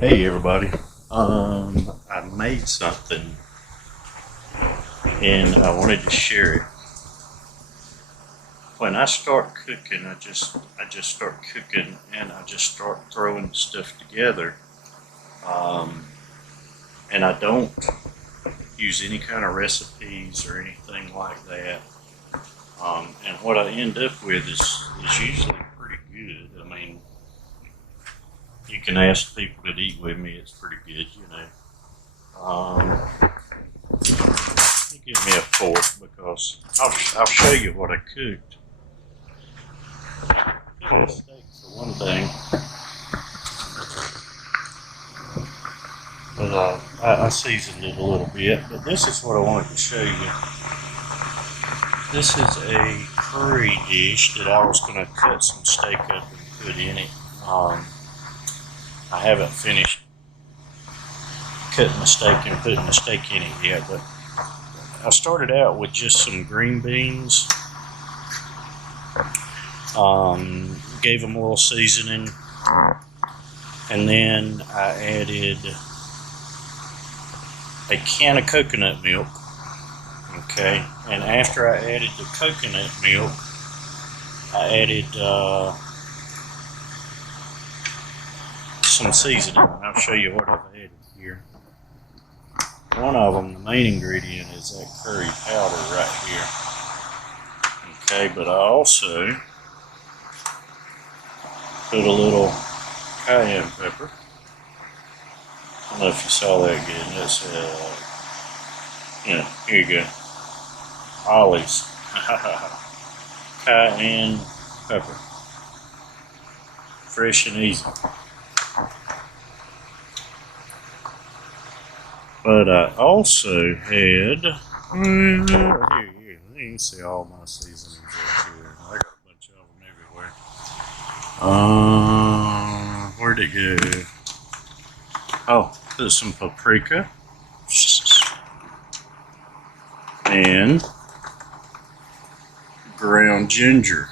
Hey everybody. I made something and I wanted to share it. When I start cooking, I just start cooking and I just start throwing stuff together. Um, and I don't use any kind of recipes or anything like that. And what I end up with is usually pretty good. I mean, you can ask people that eat with me; it's pretty good. Give me a fork because I'll show you what I cooked. Cooked a steak for one thing, but I seasoned it a little bit. But this is what I wanted to show you. This is a curry dish that I was going to cut some steak up and put in it. I haven't finished cutting the steak and putting the steak in it yet, but I started out with just some green beans. Gave them a little seasoning, and then I added a can of coconut milk. Okay, and after I added the coconut milk, I added some seasoning. I'll show you what I've added here. One of them, the main ingredient, is that curry powder right here. Okay, but I also put a little cayenne pepper. I don't know if you saw that good. That's, here you go. Ollie's cayenne pepper. Fresh and easy. But I also had, here, you can see all my seasonings up here. I got a bunch of them everywhere. Where'd it go? Oh, put some paprika and ground ginger.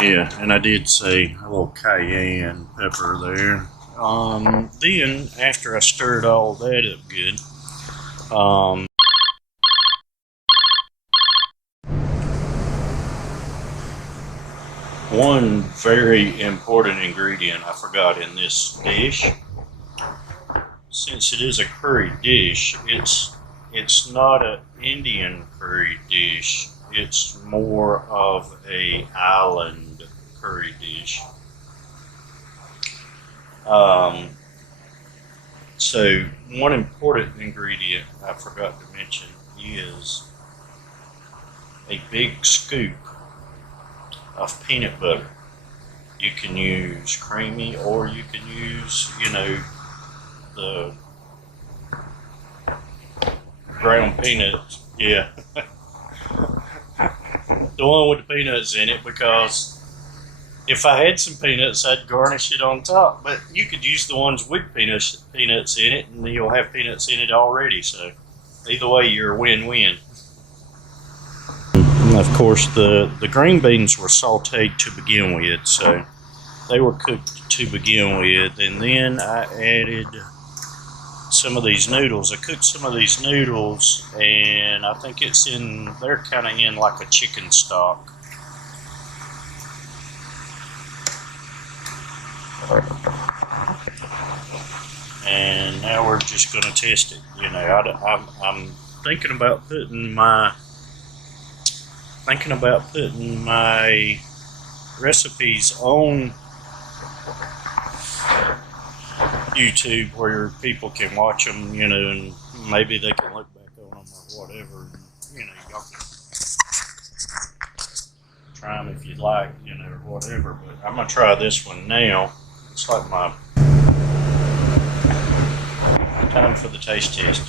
Yeah, and I did say a little cayenne pepper there. Then after I stirred all that up good, one very important ingredient I forgot in this dish. Since it is a curry dish, it's not an Indian curry dish. It's more of a island curry dish. So one important ingredient I forgot to mention is a big scoop of peanut butter. You can use creamy or you can use, the ground peanuts. Yeah. The one with the peanuts in it, because if I had some peanuts, I'd garnish it on top. But you could use the ones with peanuts in it, and you'll have peanuts in it already. So either way, you're a win-win. And of course, the green beans were sauteed to begin with, so they were cooked to begin with. And then I added some of these noodles. I cooked some of these noodles, and I think they're kind of in like a chicken stock. And now we're just going to test it. I'm thinking about putting my recipes on YouTube where people can watch them, and maybe they can look back on them or whatever. Y'all can try them if you'd like, or whatever. But I'm gonna try this one now. It's like my time for the taste test.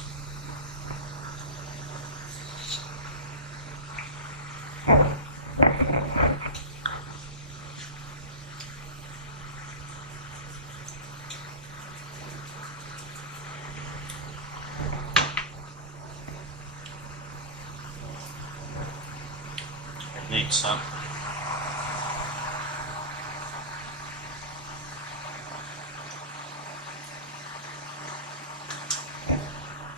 It needs something.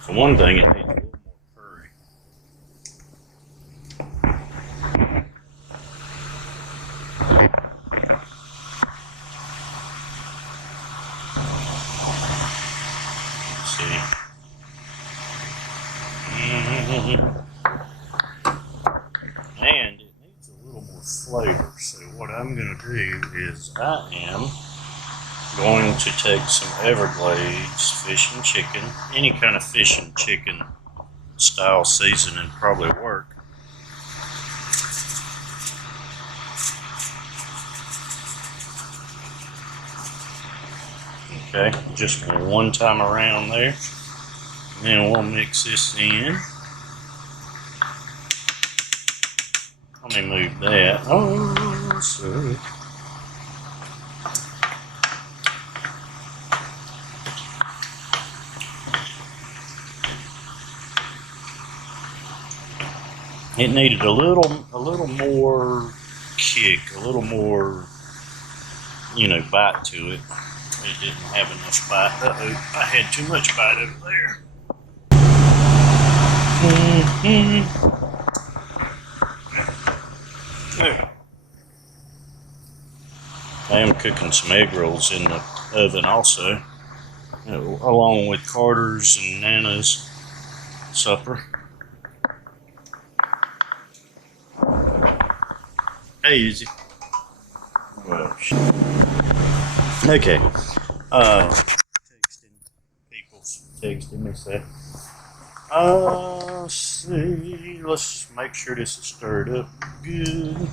For one thing, it needs a little more curry. Let's see. And it needs a little more flavor. So what I'm going to do is I am going to take some Everglades fish and chicken. Any kind of fish and chicken style seasoning probably work. Okay, just one time around there. And then we'll mix this in. Let me move that. Oh, sorry. It needed a little more kick, a little more, bite to it. It didn't have enough bite. Uh-oh, I had too much bite over there. I am cooking some egg rolls in the oven also, along with Carter's and Nana's supper. Hey, Izzy. Well, okay. Texting me, say. Let's see. Let's make sure this is stirred up good.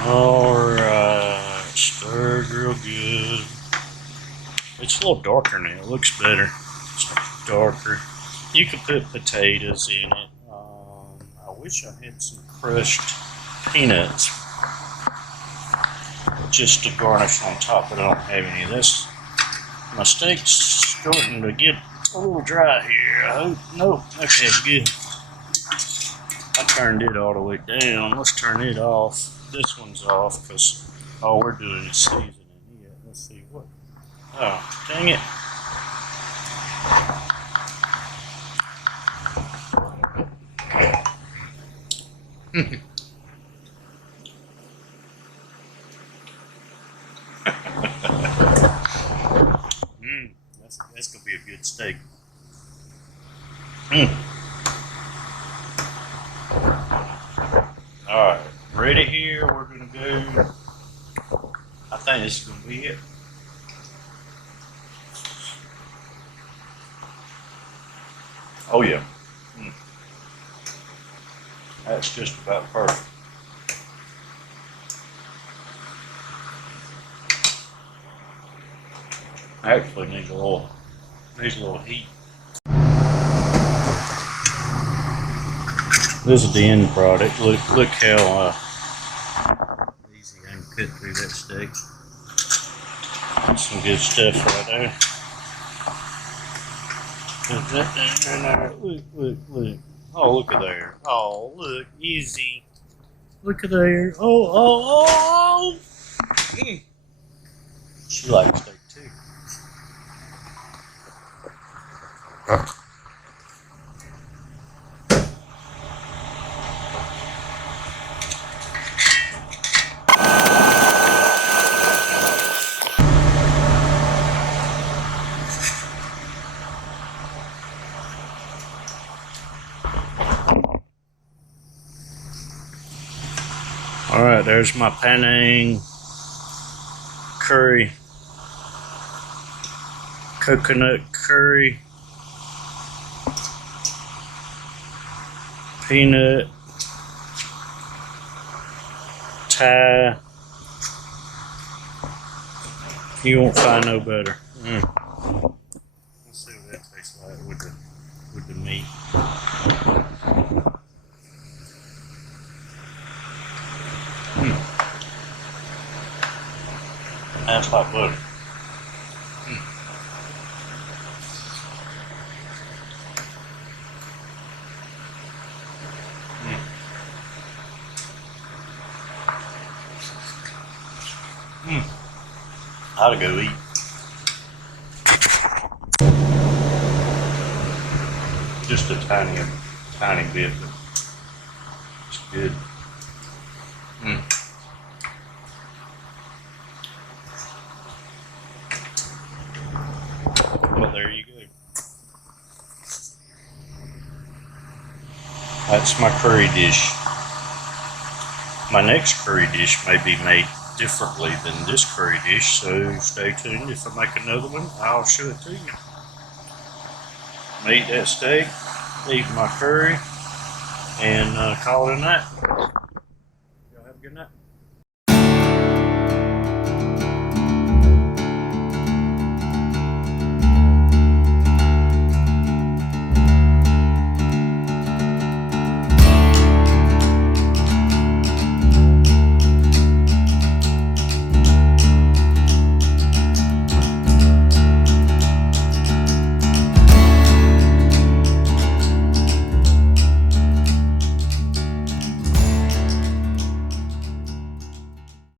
Alright, stirred real good. It's a little darker now. It looks better. It's darker. You could put potatoes in it. I wish I had some crushed peanuts just to garnish on top, but I don't have any of this. My steak's starting to get a little dry here. I hope. Nope. Okay, good. I turned it all the way down. Let's turn it off. This one's off because all we're doing is seasoning it. Let's see what. Oh, dang it. That's gonna be a good steak. Alright, ready here. We're gonna go. I think this is gonna be it. Oh yeah. That's just about perfect. Actually needs a little heat. This is the end product. Look how easy I can cut through that steak. That's some good stuff right there. Put that down there. Look. Oh, look at there. Oh, look, easy. Look at there. Oh. She likes steak too. Alright, there's my Penang Curry, coconut curry, peanut, Thai. You won't find no better. Let's see what that tastes like with the meat. That's like butter. I ought to go eat. Just a tiny bit, but it's good. Well, there you go. That's my curry dish. My next curry dish may be made differently than this curry dish, so stay tuned. If I make another one, I'll show it to you. Eat that steak, eat my curry, and call it a night. Y'all have a good night.